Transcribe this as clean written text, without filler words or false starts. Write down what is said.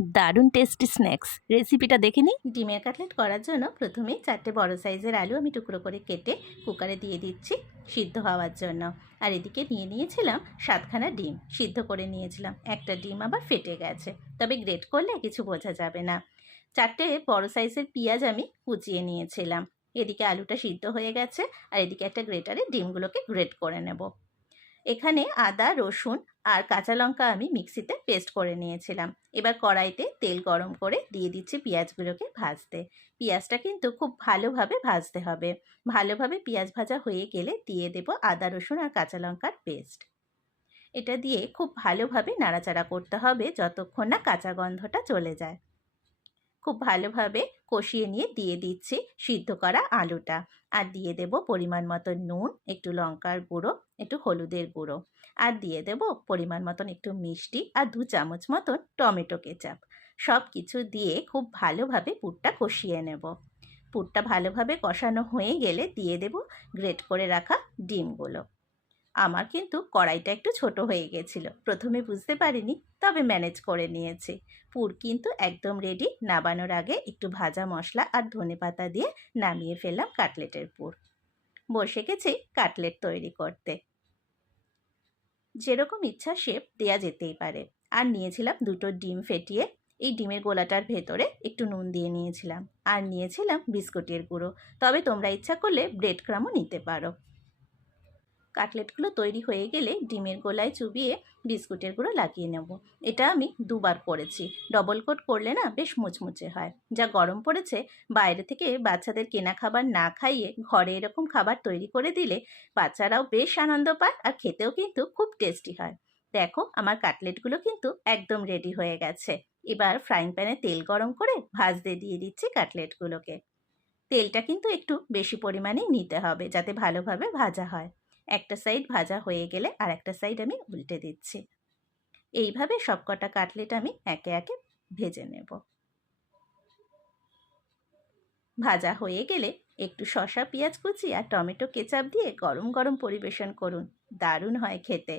দারুণ tasty snacks রেসিপিটা দেখে নিই। ডিমের কাটলেট করার জন্য প্রথমেই 4টে বড় সাইজের আলু আমি টুকরো করে কেটে কুকারে দিয়ে দিচ্ছি সিদ্ধ হওয়ার জন্য। আর এদিকে নিয়েছিলাম 7খানা ডিম, সিদ্ধ করে নিয়েছিলাম। একটা ডিম আবার ফেটে গেছে, তবে গ্রেট করলে কিছু বোঝা যাবে না। 4টে বড় সাইজের পেঁয়াজ আমি কুচিয়ে নিয়েছিলাম। এদিকে আলুটা সিদ্ধ হয়ে গেছে, আর এদিকে একটা গ্রেটারে ডিমগুলোকে গ্রেট করে নেব। এখানে আদা, রসুন আর কাঁচা লঙ্কা আমি মিক্সিতে পেস্ট করে নিয়েছিলাম। এবার কড়াইতে তেল গরম করে দিয়ে দিচ্ছি পেঁয়াজগুলোকে ভাজতে। পেঁয়াজটা কিন্তু খুব ভালোভাবে ভাজতে হবে। ভালোভাবে পেঁয়াজ ভাজা হয়ে গেলে দিয়ে দেব আদা, রসুন আর কাঁচা লঙ্কার পেস্ট। এটা দিয়ে খুব ভালোভাবে নাড়াচাড়া করতে হবে যতক্ষণ না কাঁচা গন্ধটা চলে যায়। খুব ভালোভাবে কষিয়ে নিয়ে দিয়ে দিচ্ছি সিদ্ধ করা আলুটা, আর দিয়ে দেব পরিমাণ মতো নুন, একটু লঙ্কার গুঁড়ো, একটু হলুদের গুঁড়ো, আর দিয়ে দেব পরিমাণ মতন একটু মিষ্টি আর 2 চামচ মতন টমেটো কেচাপ। সব কিছু দিয়ে খুব ভালোভাবে পুরটা কষিয়ে নেব। পুরটা ভালোভাবে কষানো হয়ে গেলে দিয়ে দেব গ্রেট করে রাখা ডিমগুলো। আমার কিন্তু কড়াইটা একটু ছোট হয়ে গেছিল, প্রথমে বুঝতে পারিনি, তবে ম্যানেজ করে নিয়েছি। পুর কিন্তু একদম রেডি। নামানোর আগে একটু ভাজা মশলা আর ধনেপাতা দিয়ে নামিয়ে ফেললাম কাটলেটের পুর। বসে গেছি কাটলেট তৈরি করতে। যেরকম ইচ্ছা শেপ দেয়া যেতেই পারে। আর নিয়েছিলাম 2টো ডিম ফেটিয়ে, এই ডিমের গোলাটার ভেতরে একটু নুন দিয়ে নিয়েছিলাম, আর নিয়েছিলাম বিস্কুটের গুঁড়ো, তবে তোমরা ইচ্ছা করলে ব্রেড ক্রামও নিতে পারো। কাটলেটগুলো তৈরি হয়ে গেলে ডিমের গোলায় চুবিয়ে বিস্কুটের গুঁড়ো লাগিয়ে নেব। এটা আমি 2বার করেছি। ডবল কোট করলে না বেশ মুচমুচে হয়। যা গরম পড়েছে, বাইরে থেকে বাচ্চাদের কেনা খাবার না খাইয়ে ঘরে এরকম খাবার তৈরি করে দিলে বাচ্চারাও বেশ আনন্দ পায়, আর খেতেও কিন্তু খুব টেস্টি হয়। দেখো, আমার কাটলেটগুলো কিন্তু একদম রেডি হয়ে গেছে। এবার ফ্রাইং প্যানে তেল গরম করে ভাজতে দিয়ে দিচ্ছি কাটলেটগুলোকে। তেলটা কিন্তু একটু বেশি পরিমাণেই নিতে হবে যাতে ভালোভাবে ভাজা হয়। একটা সাইড ভাজা হয়ে গেলে আর একটা সাইড আমি উল্টে দিচ্ছি। এইভাবে সবকটা কাটলেট আমি একে একে ভেজে নেব। ভাজা হয়ে গেলে একটু শসা, পেঁয়াজ কুচি আর টমেটো কেচাপ দিয়ে গরম গরম পরিবেশন করুন। দারুণ হয় খেতে।